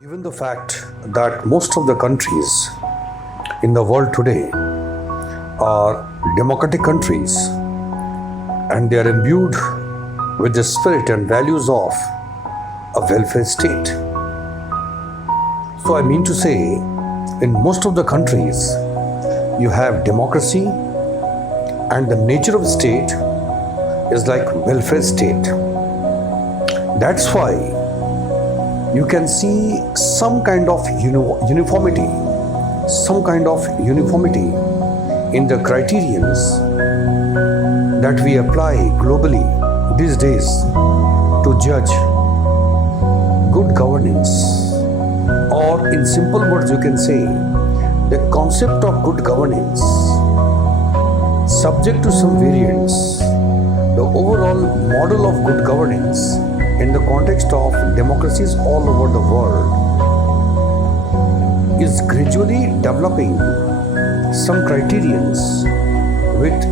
Given the fact that most of the countries in the world today are democratic countries and they are imbued with the spirit and values of a welfare state. So I mean to say, in most of the countries, you have democracy and the nature of the state is like welfare state. That's why you can see some kind of uniformity in the criterions that we apply globally these days to judge good governance. Or in simple words, you can say the concept of good governance, subject to some variants, the overall model of good governance in the context of democracies all over the world is gradually developing some criterions with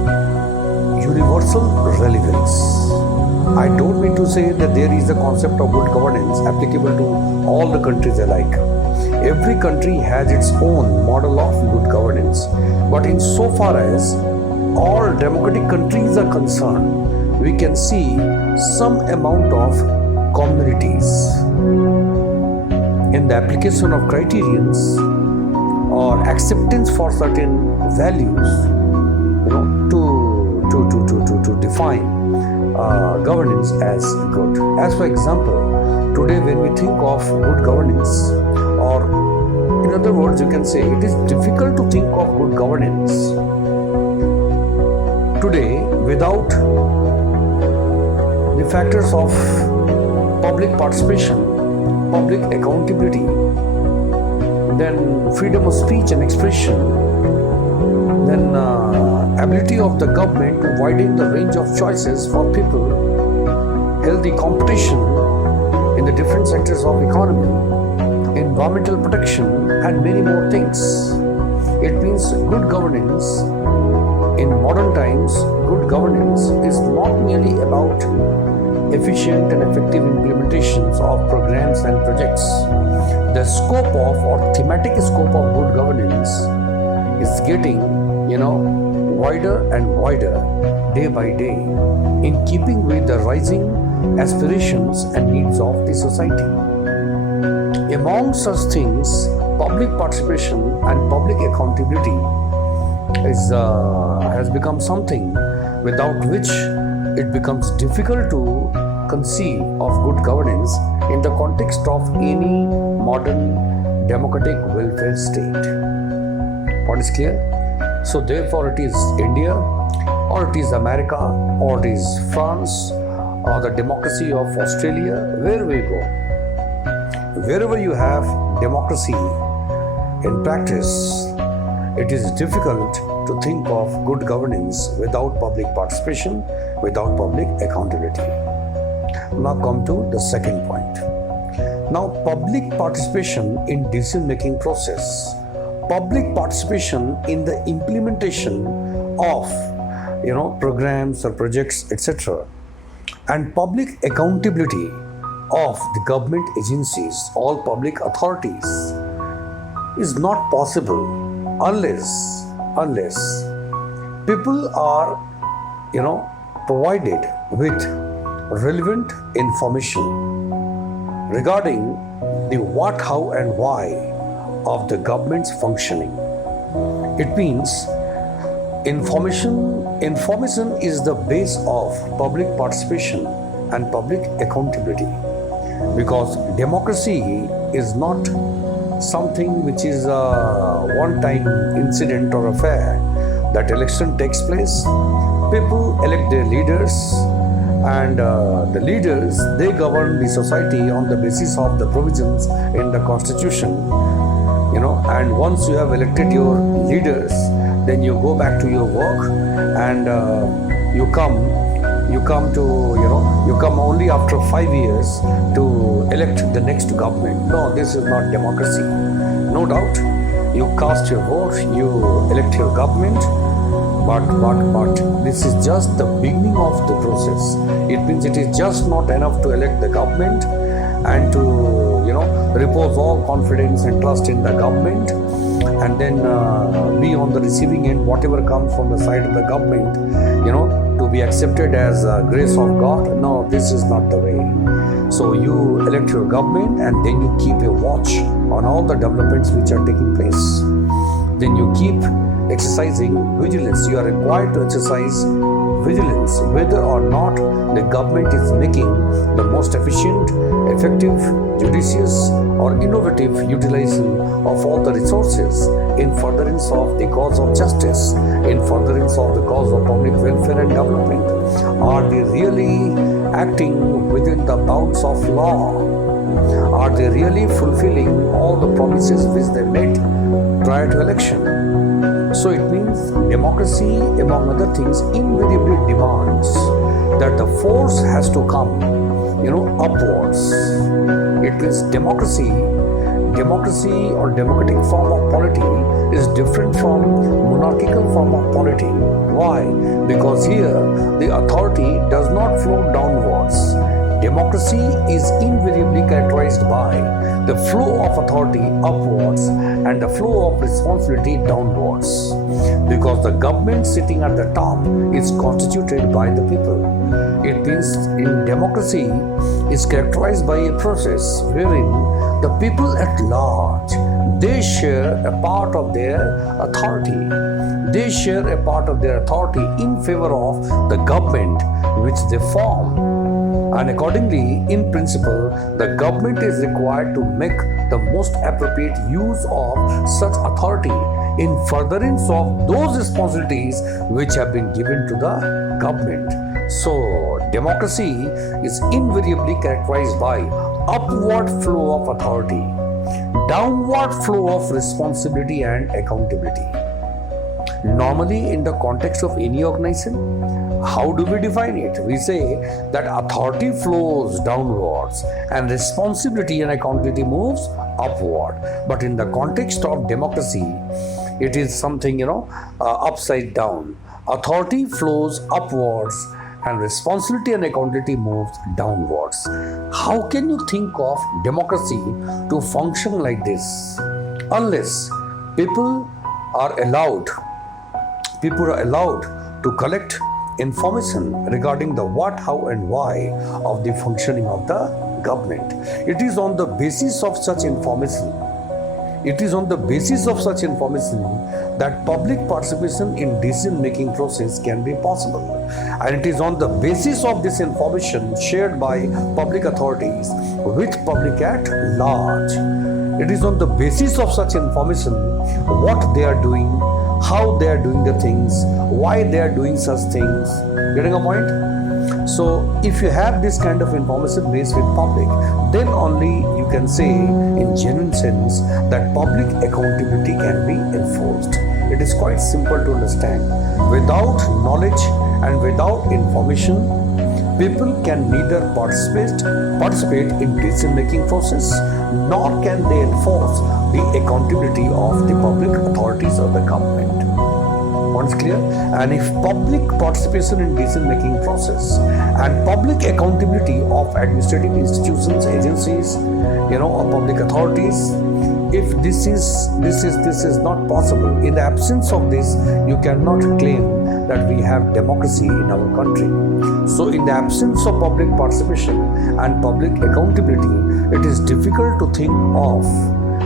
universal relevance. I don't mean to say that there is a concept of good governance applicable to all the countries alike. Every country has its own model of good governance. But insofar as all democratic countries are concerned, we can see some amount of communities in the application of criterions or acceptance for certain values, to define governance as good. As for example, today when we think of good governance, or in other words, you can say it is difficult to think of good governance today without the factors of public participation, public accountability, then freedom of speech and expression, then ability of the government to widen the range of choices for people, healthy competition in the different sectors of economy, environmental protection, and many more things. It means good governance. In modern times, good governance is not merely about efficient and effective implementations of programs and projects. The scope of or thematic scope of good governance is getting, wider and wider day by day in keeping with the rising aspirations and needs of the society. Among such things, public participation and public accountability has become something without which it becomes difficult to conceive of good governance in the context of any modern democratic welfare state. What is clear? So therefore it is India, or it is America, or it is France, or the democracy of Australia, where we go. Wherever you have democracy in practice, it is difficult to think of good governance without public participation, without public accountability. Now come to the second point. Now, public participation in decision-making process, public participation in the implementation of, programs or projects, etc., and public accountability of the government agencies, all public authorities, is not possible unless people are, provided with relevant information regarding the what, how, and why of the government's functioning. It means information is the base of public participation and public accountability, because democracy is not something which is a one-time incident or affair. That election takes place, people elect their leaders, and the leaders, they govern the society on the basis of the provisions in the constitution, and once you have elected your leaders, then you go back to your work, and you come only after 5 years to elect the next government. No, this is not democracy. No doubt, you cast your vote, you elect your government, but this is just the beginning of the process. It means it is just not enough to elect the government and to repose all confidence and trust in the government, and then be on the receiving end whatever comes from the side of the government, to be accepted as grace of God. No, this is not the way. So you elect your government, and then you keep a watch on all the developments which are taking place. Then you keep exercising vigilance. You are required to exercise vigilance whether or not the government is making the most efficient, effective, judicious or innovative utilization of all the resources in furtherance of the cause of justice, in furtherance of the cause of public welfare and development. Are they really acting within the bounds of law? Are they really fulfilling all the promises which they made prior to election? So it means democracy, among other things, invariably demands that the force has to come, upwards. It means democracy or democratic form of polity is different from monarchical form of polity. Why? Because here the authority does not flow downwards. Democracy is invariably characterized by the flow of authority upwards and the flow of responsibility downwards, because the government sitting at the top is constituted by the people. It means in democracy is characterized by a process wherein the people at large, they share a part of their authority. They share a part of their authority in favor of the government which they form. And accordingly, in principle, the government is required to make the most appropriate use of such authority in furtherance of those responsibilities which have been given to the government. So, democracy is invariably characterized by upward flow of authority, downward flow of responsibility and accountability. Normally, in the context of any organization, how do we define it? We say that authority flows downwards and responsibility and accountability moves upward. But in the context of democracy, it is something, upside down. Authority flows upwards and responsibility and accountability moves downwards. How can you think of democracy to function like this? Unless people are allowed to collect information regarding the what, how and why of the functioning of the government. It is on the basis of such information that public participation in decision-making process can be possible. And it is on the basis of this information shared by public authorities with public at large. It is on the basis of such information what they are doing, how they are doing the things, why they are doing such things. Getting a point? So if you have this kind of information base with public, then only you can say in genuine sense that public accountability can be enforced. It is quite simple to understand. Without knowledge and without information, people can neither participate in decision-making process, nor can they enforce the accountability of the public authorities of the government. Once clear? And if public participation in decision-making process and public accountability of administrative institutions, agencies, or public authorities, if this is not possible, in the absence of this, you cannot claim that we have democracy in our country. So in the absence of public participation and public accountability, it is difficult to think of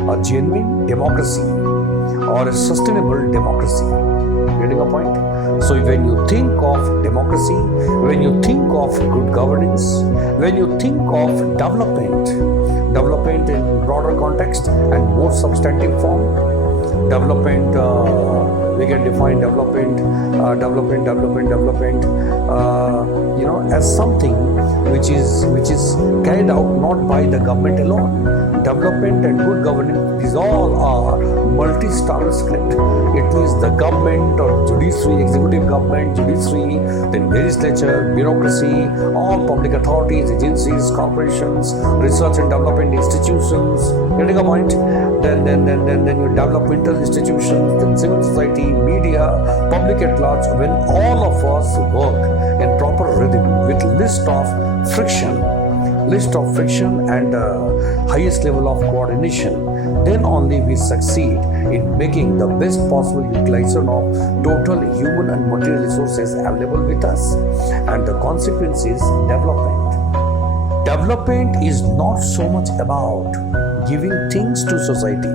a genuine democracy or a sustainable democracy. Getting a point? So when you think of democracy, when you think of good governance, when you think of development in broader context and more substantive form, development, we can define development, as something which is carried out not by the government alone. Development and good governance, these all are multi-star script. It means the government or judiciary, executive government, judiciary, then legislature, bureaucracy, all public authorities, agencies, corporations, research and development institutions. Getting a point? Then your developmental institutions, then civil society, media, public at large. When all of us work in proper rhythm with list of friction, least of friction and the highest level of coordination, then only we succeed in making the best possible utilization of total human and material resources available with us. And the consequence is development. Development is not so much about giving things to society.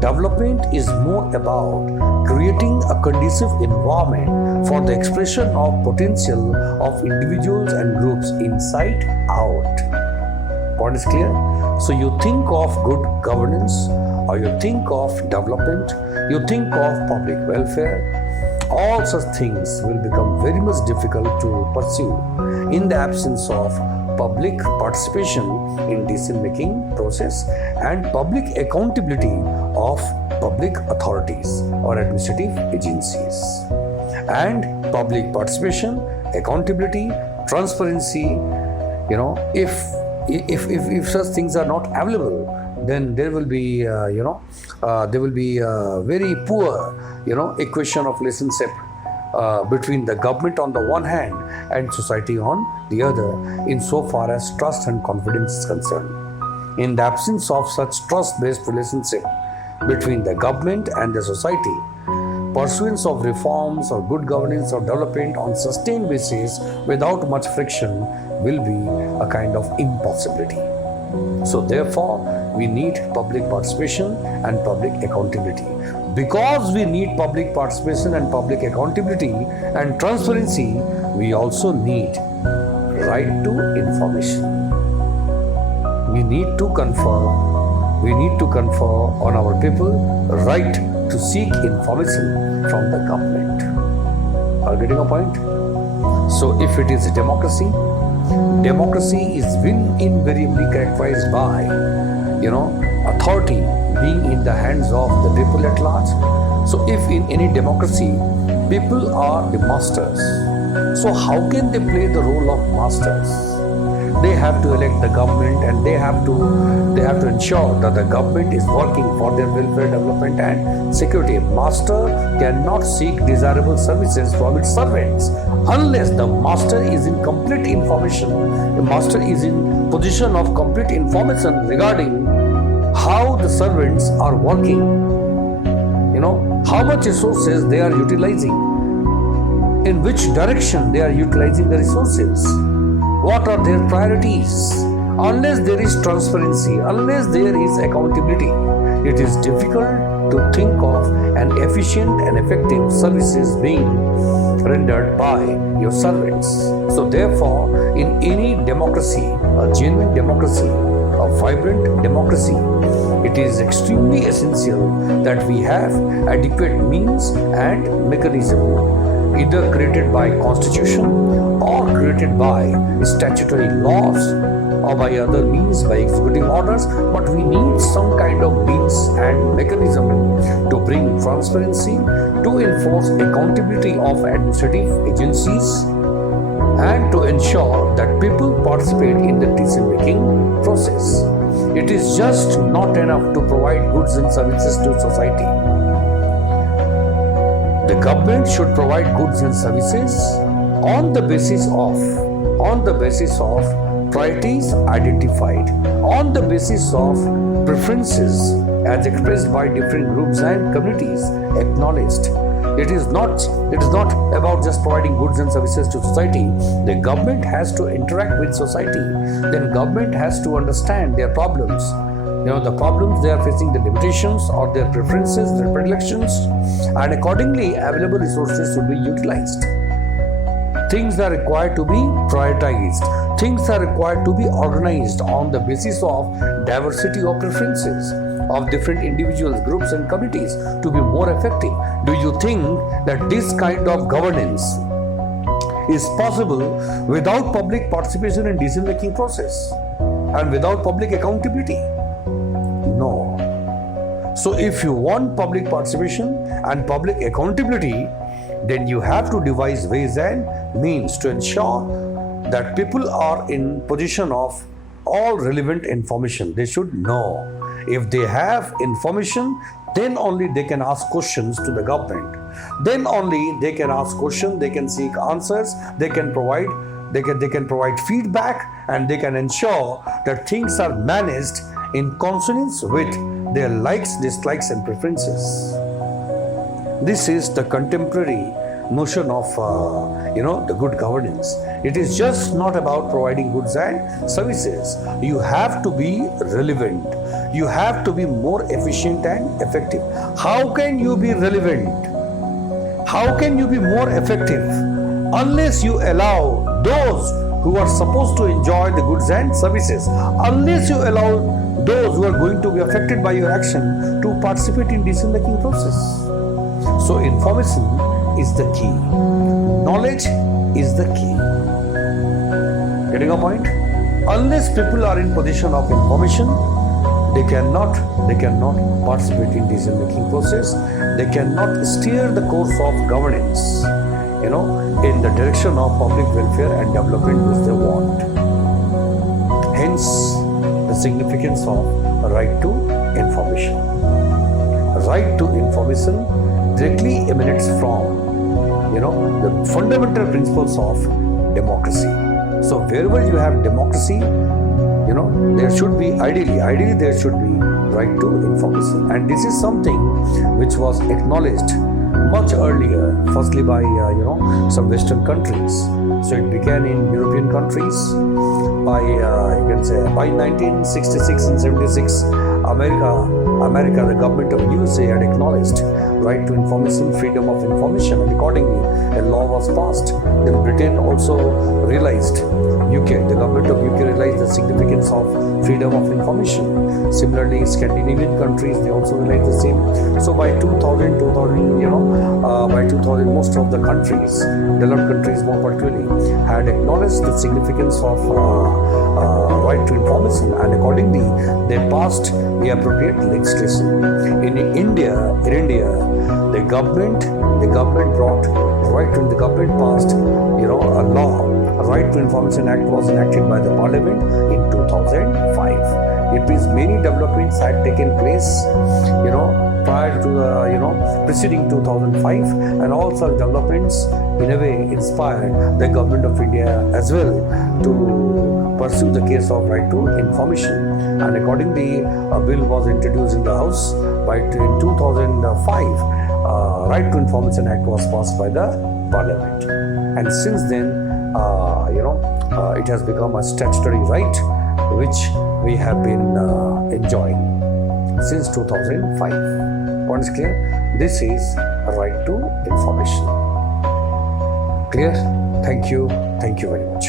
Development is more about creating a conducive environment for the expression of potential of individuals and groups inside out. Point is clear? So you think of good governance, or you think of development, you think of public welfare, all such things will become very much difficult to pursue in the absence of public participation in decision-making process and public accountability of public authorities or administrative agencies. And public participation, accountability, transparency, if such things are not available, then there will be very poor equation of relationship between the government on the one hand and society on the other, insofar as trust and confidence is concerned. In the absence of such trust-based relationship between the government and the society, pursuance of reforms or good governance or development on sustained basis without much friction will be a kind of impossibility. So therefore, we need public participation and public accountability. Because we need public participation and public accountability and transparency, we also need right to information. We need to confer on our people right to seek information from the government. Are you getting a point? So if it is democracy is invariably characterized by authority being in the hands of the people at large. So if in any democracy people are the masters, so how can they play the role of masters? They have to elect the government, and they have to ensure that the government is working for their welfare, development and security. A master cannot seek desirable services from its servants unless the master is in complete information. The master is in position of complete information regarding how the servants are working, how much resources they are utilizing, in which direction they are utilizing the resources, what are their priorities. Unless there is transparency, unless there is accountability, it is difficult to think of an efficient and effective services being rendered by your servants. So therefore, in any democracy, a genuine democracy, a vibrant democracy, it is extremely essential that we have adequate means and mechanism, either created by constitution or created by statutory laws or by other means, by executive orders, but we need some kind of means and mechanism to bring transparency, to enforce accountability of administrative agencies, and to ensure that people participate in the decision-making process. It is just not enough to provide goods and services to society. The government should provide goods and services on the basis of priorities identified, on the basis of preferences as expressed by different groups and communities acknowledged. It is not about just providing goods and services to society. The government has to interact with society. Then government has to understand their problems. The problems they are facing, the limitations or their preferences, their predilections, and accordingly available resources should be utilized. Things are required to be prioritized. Things are required to be organized on the basis of diversity of preferences of different individuals, groups and communities to be more effective. Do you think that this kind of governance is possible without public participation in decision-making process and without public accountability? No. So if you want public participation and public accountability, then you have to devise ways and means to ensure that people are in position of all relevant information. They should know. If they have information, then only they can ask questions to the government. Then only they can ask questions, they can seek answers, they can provide feedback, and they can ensure that things are managed in consonance with their likes, dislikes, and preferences. This is the contemporary notion of the good governance. It is just not about providing goods and services. You have to be relevant. You have to be more efficient and effective. How can you be relevant? How can you be more effective unless you allow those who are supposed to enjoy the goods and services, unless you allow those who are going to be affected by your action to participate in decision-making process? So information is the key. Knowledge is the key. Getting a point? Unless people are in position of information, they cannot participate in decision-making process. They cannot steer the course of governance, in the direction of public welfare and development which they want. Hence, the significance of right to information. Right to information directly emanates from the fundamental principles of democracy. So wherever you have democracy, there should be ideally there should be right to information, and this is something which was acknowledged much earlier, firstly by some Western countries. So it began in European countries by 1966 and 76. America, the government of USA had acknowledged right to information, freedom of information, and accordingly a law was passed. Then Britain also realized, the government of UK realized the significance of freedom of information. Similarly, Scandinavian countries, they also realized the same. So by 2000, most of the countries, developed countries more particularly, had acknowledged the significance of right to information, and accordingly they passed the appropriate legislation. In India, the government passed a law. A Right to Information Act was enacted by the Parliament in 2005. It means many developments had taken place, prior to preceding 2005, and all such developments in a way inspired the government of India as well to pursue the case of right to information. And accordingly, a bill was introduced in the House in 2005. Right to Information Act was passed by the Parliament, and since then, it has become a statutory right which we have been enjoying since 2005. Point is clear? This is a right to information. Clear? Thank you very much.